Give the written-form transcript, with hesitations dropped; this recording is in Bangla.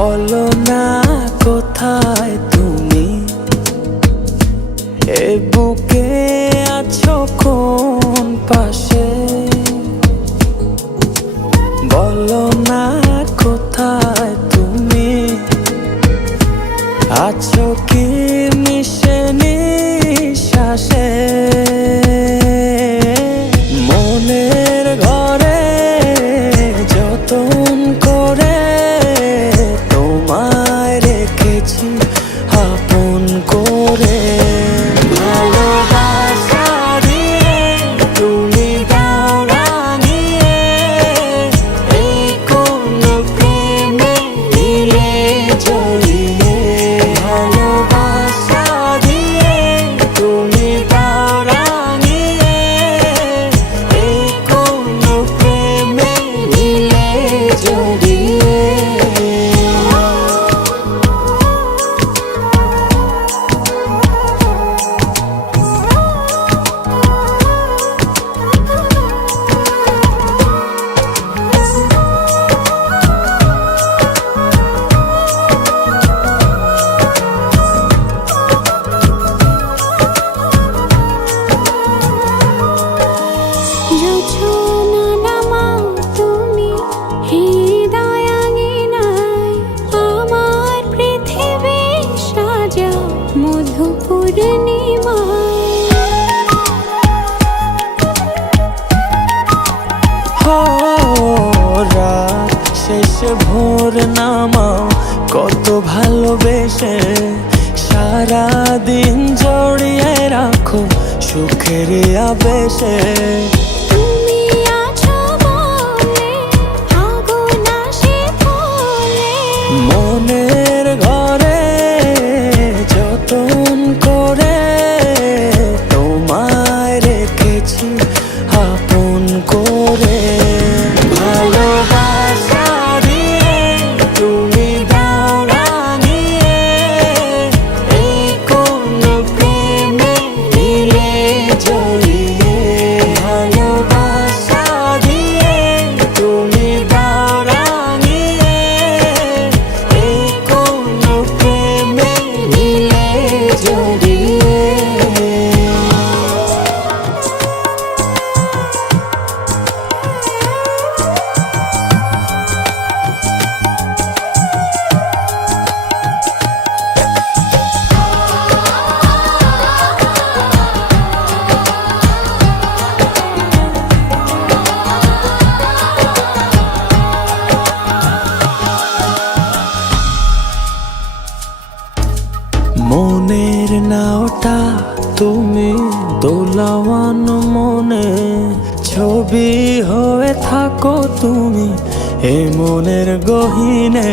বলো না কোথায় তুমি, এ বুকে আছো কোন পাশে। বলো না কোথায় তুমি, আছো কি মিশে নিঃশ্বাসে। মনের ঘরে যতন করে তোমায় রেখেছি আপন করে। ভালোবাসা দিয়ে তুমি দাও রাঙিয়ে, এই কোন প্রেমে দিলে জড়িয়ে। ভালোবাসা দিয়ে তুমি দাও রাঙিয়ে, এই কোন প্রেমে দিলে জড়িয়ে। রাত শেষে ভোর নামাও কত ভালোবেসে, সারাদিন জড়িয়ে রাখো সুখের আবেশে। মনের ঘরে যতন করে তোমায় রেখেছি আপন করে। ভালোবাসা দিয়ে তুমি দাও রাঙিয়ে, এই কোন প্রেমে দিলে জড়িয়ে। ভালোবাসা দিয়ে তুমি দাও রাঙিয়ে, এই কোন প্রেমে দিলে জড়িয়ে। মনের নাওটা তুমি দোলাওয়ান মনে, ছবি হয়ে থাকো তুমি এ মনের গহীনে।